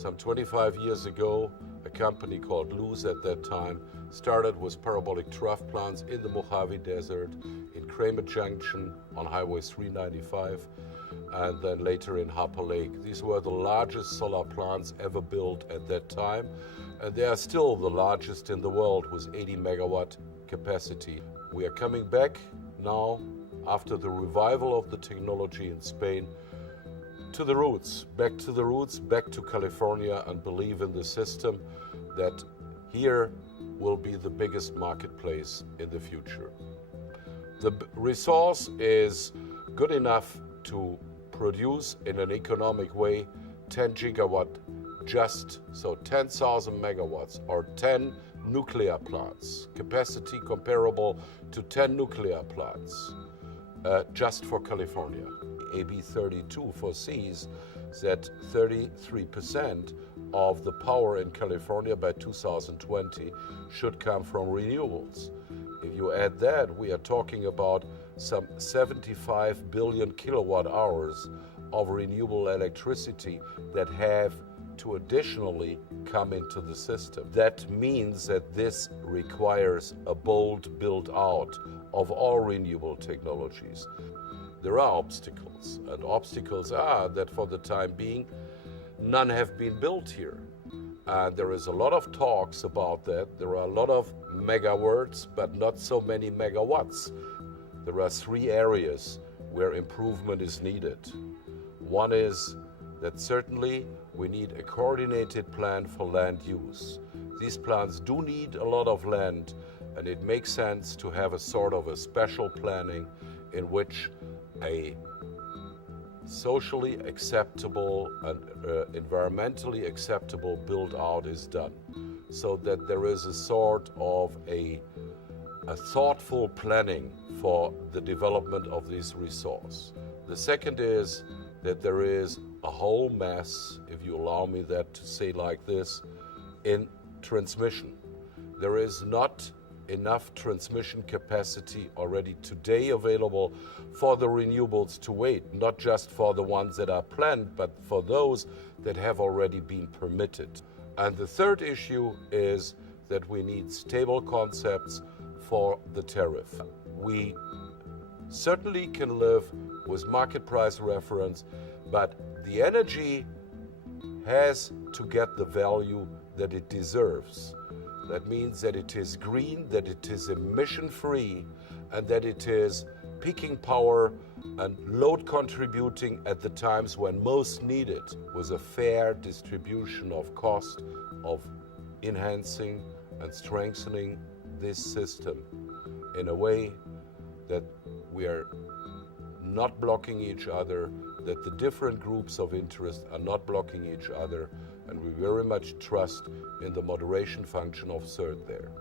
Some 25 years ago, a company called Luz at that time started with parabolic trough plants in the Mojave Desert, in Kramer Junction on Highway 395, and then later in Harper Lake. These were the largest solar plants ever built at that time, and they are still the largest in the world with 80 megawatt capacity. We are coming back now, after the revival of the technology in Spain, to the roots, back to California, and believe in the system that here will be the biggest marketplace in the future. The resource is good enough to produce in an economic way 10 gigawatt so 10,000 megawatts or 10 nuclear plants, capacity comparable to 10 nuclear plants just for California. AB 32 foresees that 33% of the power in California by 2020 should come from renewables. If you add that, we are talking about some 75 billion kilowatt hours of renewable electricity that have to additionally come into the system. That means that this requires a bold build-out of all renewable technologies. There are obstacles, and obstacles are that for the time being, none have been built here. And there is a lot of talks about that. There are a lot of mega words, but not so many megawatts. There are three areas where improvement is needed. One is that certainly we need a coordinated plan for land use. These plants do need a lot of land, and it makes sense to have a sort of a special planning in which a socially acceptable and environmentally acceptable build-out is done, so that there is a sort of a thoughtful planning for the development of this resource. The second is that there is a whole mess, if you allow me that to say like this, in transmission. There is not enough transmission capacity already today available for the renewables to wait, not just for the ones that are planned, but for those that have already been permitted. And the third issue is that we need stable concepts for the tariff. We certainly can live with market price reference, but the energy has to get the value that it deserves. That means that it is green, that it is emission-free, and that it is peaking power and load contributing at the times when most needed, with a fair distribution of cost of enhancing and strengthening this system in a way that we are not blocking each other, that the different groups of interest are not blocking each other, and we very much trust in the moderation function of CEERT there.